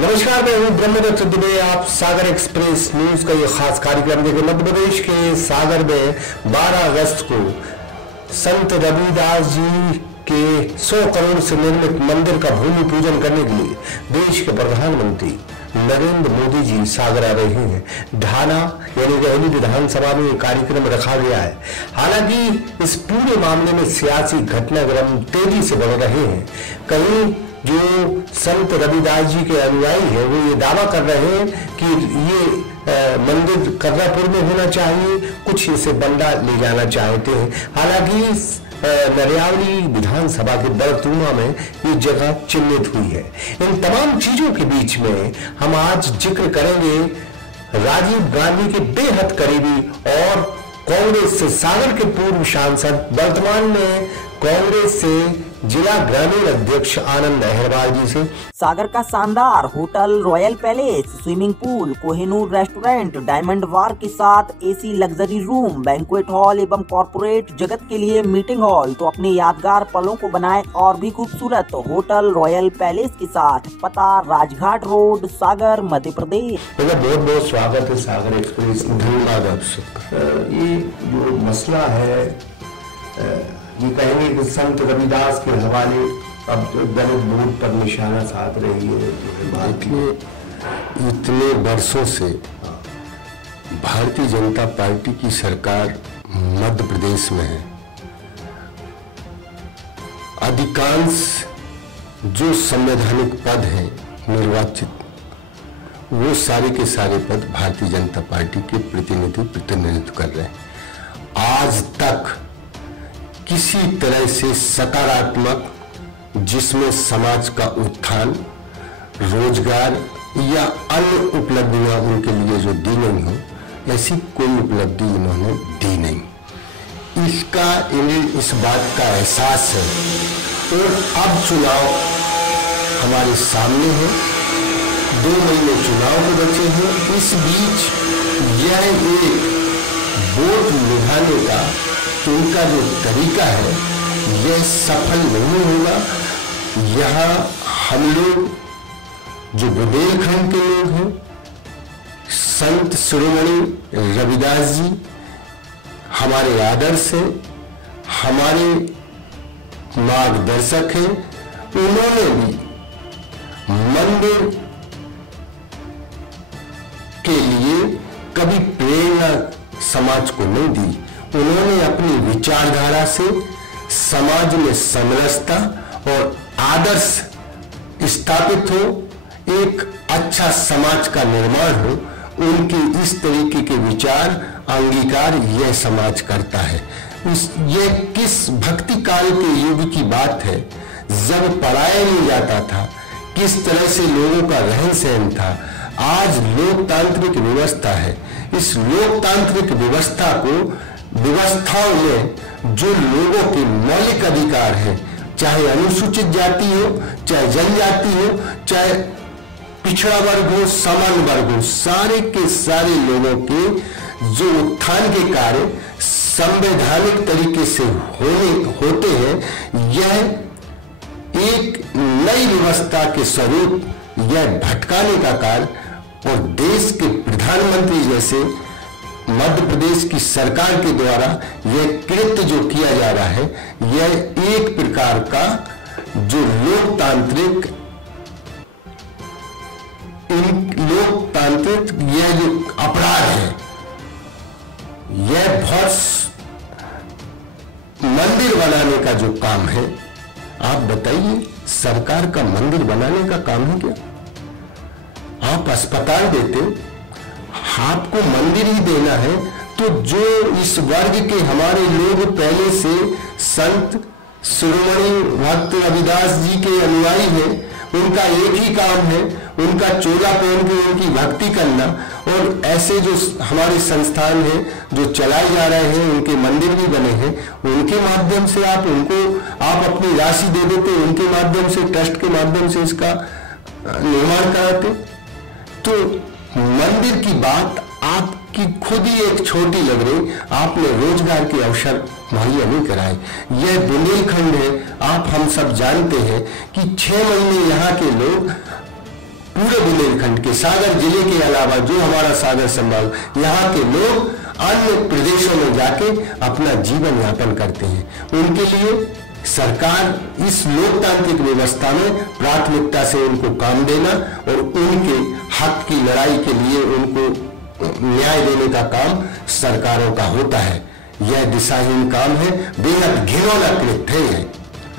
नमस्कार, मैं हूं ब्रह्मदत्त दुबे। आप सागर एक्सप्रेस न्यूज का ये खास कार्यक्रम देखें। मध्य प्रदेश के सागर में 12 अगस्त को संत रविदास जी के 100 करोड़ से निर्मित मंदिर का भूमि पूजन करने के लिए देश के प्रधानमंत्री नरेंद्र मोदी जी सागर आ रहे हैं। ढाना यानी गहली विधानसभा में ये कार्यक्रम रखा गया है। हालांकि इस पूरे मामले में सियासी घटनाक्रम तेजी से बढ़ रहे हैं। कहीं जो संत रविदास जी के अनुयायी हैं वो ये दावा कर रहे हैं कि ये मंदिर कर्रापुर में होना चाहिए, कुछ इसे बंडा ले जाना चाहते हैं। हालांकि नरियावली विधानसभा के बड़तुमा में ये जगह चिन्हित हुई है। इन तमाम चीजों के बीच में हम आज जिक्र करेंगे राजीव गांधी के बेहद करीबी और कांग्रेस से सागर के पूर्व सांसद, वर्तमान में कांग्रेस से जिला ग्रामीण अध्यक्ष आनंद अहिरवार जी से। सागर का शानदार hotel royal palace, swimming pool, Kohinoor restaurant, diamond bar के साथ AC luxury room, banquet hall एवं कॉर्पोरेट जगत के लिए मीटिंग हॉल, तो अपने यादगार पलों को बनाए और भी खूबसूरत। होटल रॉयल पैलेस के साथ, पता राजघाट रोड, सागर, मध्य प्रदेश। बहुत बहुत स्वागत है सागर एक्सप्रेस। धन्यवाद आपसे। ये जो मसला है, ये कहेंगे कि संत रविदास के हवाले अब दलित वोट पर निशाना साध रही है। देखिए, इतने वर्षों से भारतीय जनता पार्टी की सरकार मध्य प्रदेश में है। अधिकांश जो संवैधानिक पद हैं निर्वाचित, वो सारे के सारे पद भारतीय जनता पार्टी के प्रतिनिधित्व कर रहे हैं। आज तक किसी तरह से सकारात्मक, जिसमें समाज का उत्थान, रोजगार या अन्य उपलब्धियां उनके लिए जो दी नहीं हो, ऐसी कोई उपलब्धि इन्होंने दी नहीं। इसका इन्हें इस बात का एहसास है। और अब चुनाव हमारे सामने है, 2 महीने चुनाव में बचे हैं। इस बीच यह एक वोट निभाने का उनका जो तरीका है यह सफल नहीं होगा। यहाँ हम लोग जो बुंदेलखंड के लोग हैं, संत शिरोमणि रविदास जी हमारे आदर्श हैं, हमारे मार्गदर्शक हैं। उन्होंने भी मंदिर के लिए कभी प्रेरणा समाज को नहीं दी। उन्होंने अपनी विचारधारा से समाज में समरसता और आदर्श स्थापित हो, एक अच्छा समाज का निर्माण हो, उनके इस तरीके के विचार अंगीकार यह समाज करता है। यह किस भक्ति काल के युग की बात है, जब पढ़ाया नहीं जाता था, किस तरह से लोगों का रहन सहन था। आज लोकतांत्रिक व्यवस्था है। इस लोकतांत्रिक व्यवस्थाओं में जो लोगों के मौलिक अधिकार हैं, चाहे अनुसूचित जाति हो, चाहे जनजाति हो, चाहे पिछड़ा वर्ग हो, सामान्य वर्ग हो, सारे के सारे लोगों के जो उत्थान के कार्य संवैधानिक तरीके से होते हैं, यह एक नई व्यवस्था के स्वरूप यह भटकाने का कार्य और देश के प्रधानमंत्री जैसे मध्य प्रदेश की सरकार के द्वारा यह कृत्य जो किया जा रहा है, यह एक प्रकार का जो लोकतांत्रिक यह जो अपराध है, यह बहुत मंदिर बनाने का जो काम है। आप बताइए, सरकार का मंदिर बनाने का काम है क्या? आप अस्पताल देते, आपको मंदिर ही देना है, तो जो इस वर्ग के हमारे लोग पहले से संत शिरोमणि भक्त रविदास जी के अनुयायी हैं, उनका एक ही काम है, उनका चोला पहन के उनकी भक्ति करना। और ऐसे जो हमारे संस्थान हैं जो चलाए जा रहे हैं, उनके मंदिर भी बने हैं, उनके माध्यम से आप अपनी राशि दे देते, उनके माध्यम से, ट्रस्ट के माध्यम से इसका निर्माण कराते। तो मंदिर की बात आपकी खुद ही एक छोटी लग रही, आपने रोजगार के अवसर मुहैया नहीं कराए। यह बुंदेलखंड है। आप हम सब जानते हैं कि 6 महीने यहाँ के लोग पूरे बुंदेलखंड के, सागर जिले के अलावा जो हमारा सागर संभाग, यहाँ के लोग अन्य प्रदेशों में जाके अपना जीवन यापन करते हैं। उनके लिए सरकार इस लोकतांत्रिक व्यवस्था में प्राथमिकता से उनको काम देना और उनके हक की लड़ाई के लिए उनको न्याय देने का काम सरकारों का होता है। यह दिशाहीन काम है, बेहद घिनौना कृत्य है,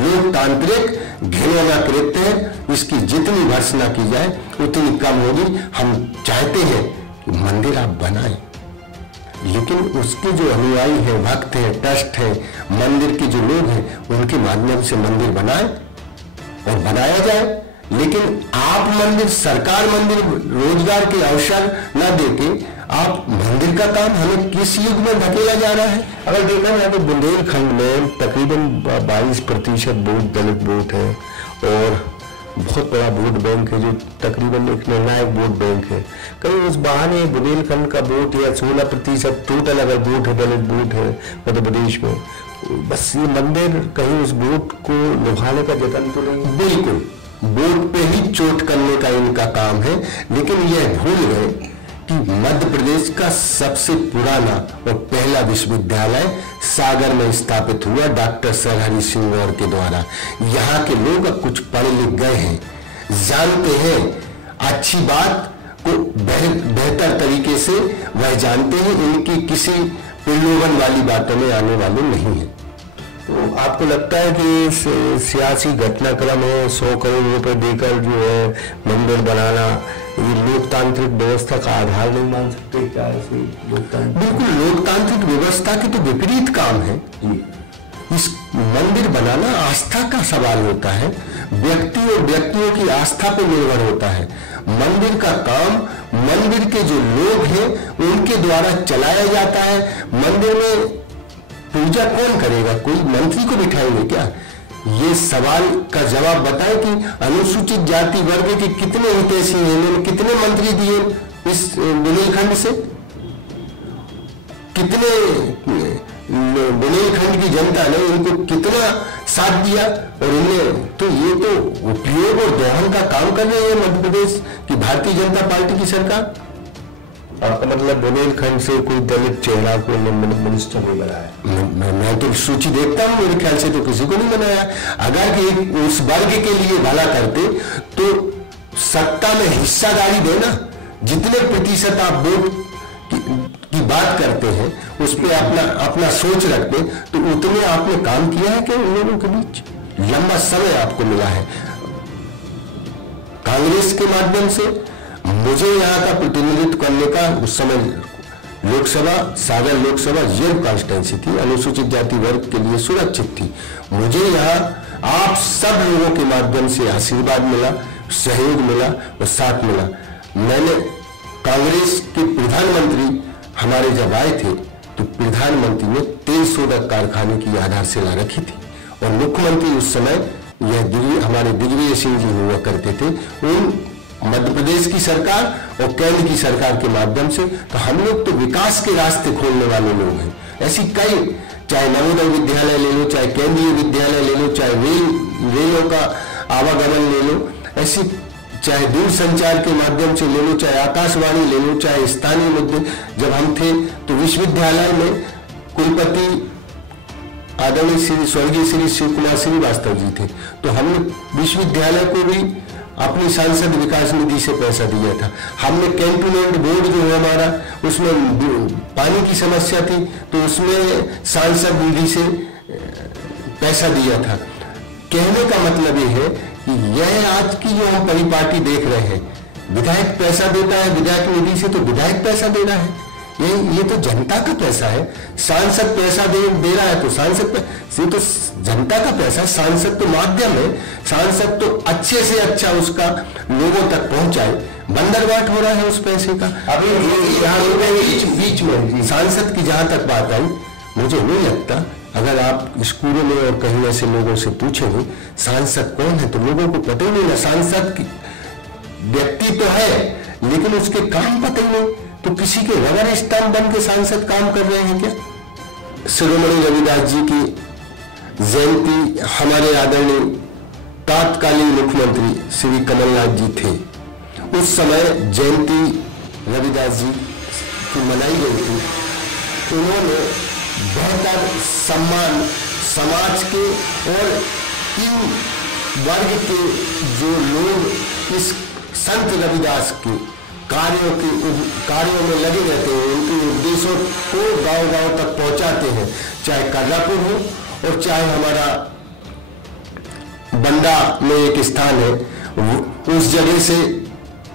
लोकतांत्रिक घिनौना कृत्य है। इसकी जितनी भर्त्सना की जाए उतनी कम होगी। हम चाहते हैं कि मंदिर आप बनाएं, लेकिन उसके जो अनुयायी हैं, भक्त हैं, ट्रस्ट हैं, मंदिर के जो लोग हैं, उनके माध्यम से मंदिर बनाएं और बनाया जाए। लेकिन आप मंदिर, सरकार मंदिर रोजगार के अवसर न देके आप मंदिर का काम हमें किस युग में धकेला जा रहा है? अगर देखा जाए तो बुंदेलखंड में तकरीबन 22% वोट दलित वोट है और बहुत बड़ा वोट बैंक है जो तकरीबन एक निर्णायक वोट बैंक है। कहीं उस बहाने बुंदेलखंड का वोट या 16% टोटल अगर वोट है, दलित वोट है मध्य प्रदेश में, बस ये मंदिर कहीं उस वोट को निभाने का जतन तो नहीं? बिल्कुल, वोट पे ही चोट करने का इनका काम है। लेकिन यह भूल गए कि मध्य प्रदेश का सबसे पुराना और पहला विश्वविद्यालय सागर में स्थापित हुआ डॉक्टर सर हरि सिंह गौर के द्वारा। यहाँ के लोग कुछ पढ़े लिख गए हैं, जानते हैं अच्छी बात को बेहतर तरीके से, वह जानते हैं, इनकी किसी प्रलोभन वाली बातों में आने वाले नहीं है। तो आपको लगता है कि सियासी घटनाक्रम है 100 करोड़ रुपए देकर जो है मंदिर बनाना, ये लोकतांत्रिक व्यवस्था का आधार नहीं मान सकते क्या? ऐसे बिल्कुल लोकतांत्रिक व्यवस्था के तो विपरीत काम है। इस मंदिर बनाना आस्था का सवाल होता है, व्यक्ति और व्यक्तियों की आस्था पर निर्भर होता है। मंदिर का काम मंदिर के जो लोग हैं उनके द्वारा चलाया जाता है। मंदिर में पूजा कौन करेगा? कोई मंत्री को बिठाएंगे क्या? ये सवाल का जवाब बताएं कि अनुसूचित जाति वर्ग के कितने हितैषी हैं, इन्होंने कितने मंत्री दिए इस बुंदेलखंड से, कितने बुंदेलखंड की जनता ने इनको कितना साथ दिया, और इन्हें तो ये तो उपयोग और दोहन का काम कर रही है मध्य प्रदेश की भारतीय जनता पार्टी की सरकार। आपका मतलब बुंदेलखंड से कोई दलित चेहरा को मिनिस्टर नहीं बनाया? मैं तो सूची देखता हूँ, मेरे ख्याल से तो किसी को नहीं बनाया। अगर कि उस वर्ग के लिए भला करते तो सत्ता में हिस्सादारी देना, जितने प्रतिशत आप वोट की बात करते हैं उस पर अपना सोच रखते तो उतने आपने काम किया है कि उन लोगों के बीच लंबा समय आपको मिला है। कांग्रेस के माध्यम से मुझे यहाँ का प्रतिनिधित्व करने का उस समय लोकसभा, सागर लोकसभा ये कॉन्स्टिट्यूंसी थी, अनुसूचित जाति वर्ग के लिए सुरक्षित थी। मुझे यहाँ आप सब लोगों के माध्यम से आशीर्वाद मिला, सहयोग मिला और साथ मिला। मैंने कांग्रेस के प्रधानमंत्री हमारे जब आए थे तो प्रधानमंत्री ने तेल शोधक कारखाने की आधारशिला रखी थी और मुख्यमंत्री उस समय यह हमारे दिग्विजय सिंह जी हुआ करते थे। उन मध्य प्रदेश की सरकार और केंद्र की सरकार के माध्यम से तो हम लोग तो विकास के रास्ते खोलने वाले लोग हैं। ऐसी कई, चाहे नवोदय विद्यालय ले लो, चाहे केंद्रीय विद्यालय ले लो, चाहे रेलों का आवागमन ले लो, ऐसी चाहे दूरसंचार के माध्यम से ले लो, चाहे आकाशवाणी ले लो, चाहे स्थानीय मुद्दे। जब हम थे तो विश्वविद्यालय में कुलपति आदरणीय श्री स्वर्गीय श्री शिव कुमार श्रीवास्तव जी थे, तो हमने विश्वविद्यालय को भी अपनी सांसद विकास निधि से पैसा दिया था। हमने कैंटोनमेंट बोर्ड जो है हमारा, उसमें पानी की समस्या थी तो उसमें सांसद निधि से पैसा दिया था। कहने का मतलब ये है कि यह आज की जो हम परिपाटी देख रहे हैं, विधायक पैसा देता है विधायक निधि से, तो विधायक पैसा दे रहा है, ये तो जनता का पैसा है। सांसद पैसा दे रहा है तो सांसद से तो जनता का पैसा, सांसद तो माध्यम है, सांसद तो अच्छे से अच्छा उसका लोगों तक पहुंचाए। बंदरबाट हो रहा है उस पैसे का। अभी यहाँ बीच में सांसद की जहां तक बात आई, मुझे नहीं लगता, अगर आप स्कूलों में और कहीं ऐसे लोगों से पूछेंगे सांसद कौन है तो लोगों को पता ही नहीं ना। सांसद व्यक्ति तो है लेकिन उसके काम पता ही नहीं, तो किसी के रबर स्टाम्प बन के सांसद काम कर रहे हैं क्या? शिरोमणि रविदास जी की जयंती हमारे आदरणीय तत्कालीन मुख्यमंत्री श्री कमलनाथ जी थे, उस समय जयंती रविदास जी की मनाई गई थी, उन्होंने बेहतर सम्मान समाज के और इन वर्ग के जो लोग इस संत रविदास के कार्यों में लगे रहते हैं, उनके उपदेशों को गांव-गांव तक पहुंचाते हैं, चाहे कर्रापुर हो और चाहे हमारा बंडा में एक स्थान है, उस जगह से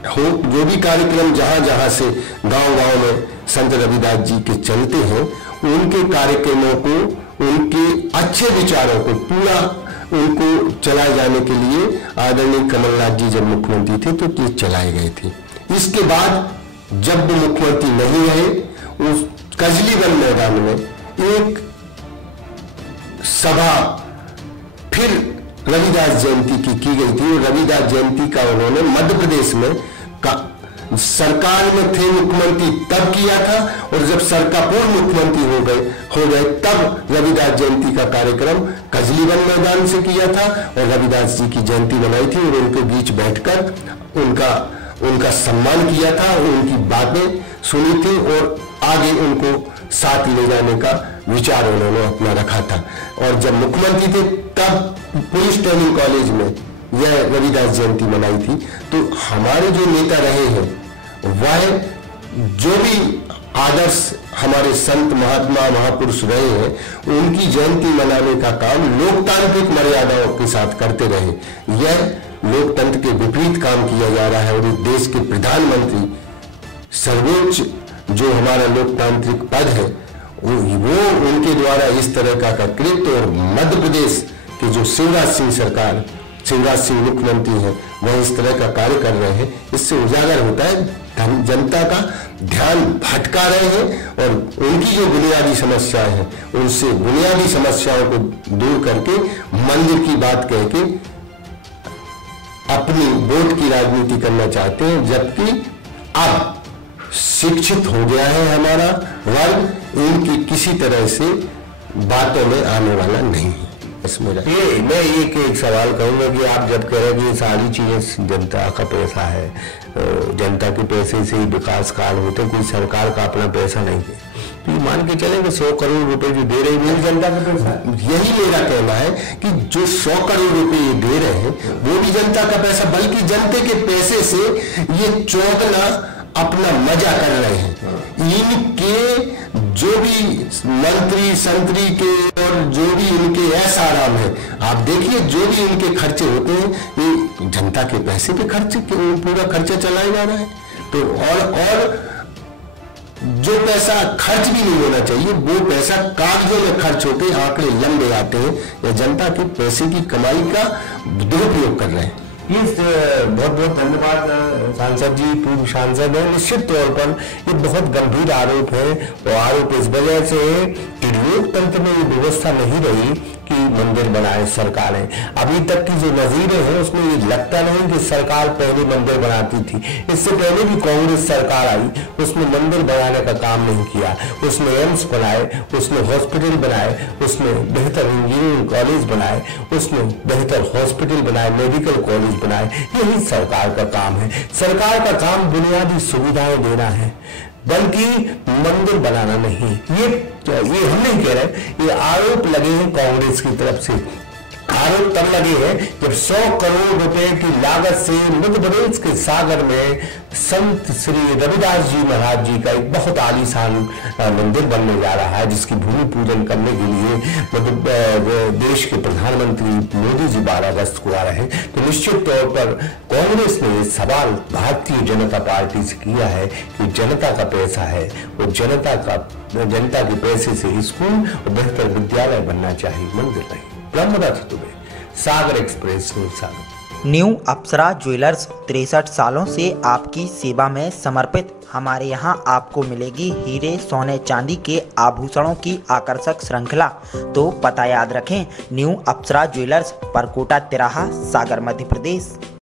हो, जो भी कार्यक्रम जहां से गांव-गांव में संत रविदास जी के चलते हैं, उनके कार्यक्रमों को, उनके अच्छे विचारों को पूरा उनको चलाए जाने के लिए आदरणीय कमलनाथ जी जब मुख्यमंत्री थे तो ये चलाए गए थे। इसके बाद जब वो मुख्यमंत्री नहीं रहे, उस कजलीबंद मैदान में एक सभा फिर रविदास जयंती की गई थी। और रविदास जयंती का उन्होंने मध्य प्रदेश में सरकार में थे मुख्यमंत्री तब किया था, और जब सरकार पूर्व मुख्यमंत्री हो गए तब रविदास जयंती का कार्यक्रम कजलीबंद मैदान से किया था और रविदास जी की जयंती मनाई थी और उनके बीच बैठकर उनका सम्मान किया था, उनकी बातें सुनी थी और आगे उनको साथ ले जाने का विचार उन्होंने अपना रखा था। और जब मुख्यमंत्री थे तब पुलिस ट्रेनिंग कॉलेज में यह रविदास जयंती मनाई थी। तो हमारे जो नेता रहे हैं वह जो भी आदर्श हमारे संत महात्मा महापुरुष रहे हैं, उनकी जयंती मनाने का काम लोकतांत्रिक मर्यादाओं के साथ करते रहे। यह लोकतंत्र के विपरीत काम किया जा रहा है और इस देश के प्रधानमंत्री सर्वोच्च जो हमारा लोकतांत्रिक पद है वो उनके द्वारा इस तरह का कृत्य, और मध्य प्रदेश के जो शिवराज सिंह मुख्यमंत्री हैं वह इस तरह का कार्य कर रहे हैं। इससे उजागर होता है जनता का ध्यान भटका रहे हैं और उनकी जो बुनियादी समस्याएं हैं उनसे बुनियादी समस्याओं को दूर करके मंदिर की बात कह के अपनी वोट की राजनीति करना चाहते हैं। जबकि अब शिक्षित हो गया है हमारा वर्ग, इनकी किसी तरह से बातों में आने वाला नहीं है। मैं एक सवाल कहूंगा कि आप जब कह रहे हैं कि ये सारी चीजें जनता का पैसा है, जनता के पैसे से ही विकास कार्य होते, कोई सरकार का अपना पैसा नहीं है, तो ये मान के चले कि 100 करोड़ रुपए जो दे रहे हैं जनता का पैसा। यही मेरा कहना है कि जो 100 करोड़ रुपए ये दे रहे हैं वो भी जनता का पैसा, बल्कि जनता के पैसे से ये चौगना अपना मजा कर रहे हैं। इनके जो भी मंत्री संतरी के और जो भी इनके ऐसा आराम है, आप देखिए जो भी इनके खर्चे होते हैं ये जनता के पैसे पे पूरा खर्चा चलाया जा रहा है। तो और जो पैसा खर्च भी नहीं होना चाहिए वो पैसा कागजों में खर्च होते, आंकड़े लंबे आते हैं, या जनता के पैसे की कमाई का दुरुपयोग कर रहे हैं। बहुत बहुत धन्यवाद सांसद जी, पूर्व सांसद है। निश्चित तौर पर ये बहुत गंभीर आरोप है और आरोप इस वजह से कि लोकतंत्र में ये व्यवस्था नहीं रही कि मंदिर बनाए सरकारें। अभी तक की जो नजीरें हैं उसमें ये लगता नहीं कि सरकार पहले मंदिर बनाती थी। इससे पहले भी कांग्रेस सरकार आई, उसने मंदिर बनाने का काम नहीं किया, उसने एम्स बनाए, उसने हॉस्पिटल बनाए, उसने बेहतर इंजीनियरिंग कॉलेज बनाए, उसने बेहतर हॉस्पिटल बनाए, मेडिकल कॉलेज बनाए। यही सरकार का काम है। सरकार का काम बुनियादी सुविधाएं देना है, बल्कि मंदिर बनाना नहीं। ये हम नहीं कह रहे, ये आरोप लगे हैं कांग्रेस की तरफ से। आरोप तब लगे हैं जब 100 करोड़ रुपए की लागत से मध्य प्रदेश के सागर में संत श्री रविदास जी महाराज जी का एक बहुत आलीशान मंदिर बनने जा रहा है, जिसकी भूमि पूजन करने के लिए देश के प्रधानमंत्री मोदी जी 12 अगस्त को आ रहे हैं। तो निश्चित तौर पर कांग्रेस ने ये सवाल भारतीय जनता पार्टी से किया है कि जनता का पैसा है और जनता के पैसे से स्कूल और बेहतर विद्यालय बनना चाहिए, मंदिर नहीं। ब्रह्मदत्त दुबे, सागर एक्सप्रेस न्यूज सागर। न्यू अप्सरा ज्वेलर्स 63 सालों से आपकी सेवा में समर्पित। हमारे यहाँ आपको मिलेगी हीरे सोने चांदी के आभूषणों की आकर्षक श्रृंखला। तो पता याद रखें, न्यू अप्सरा ज्वेलर्स, परकोटा तिराहा, सागर, मध्य प्रदेश।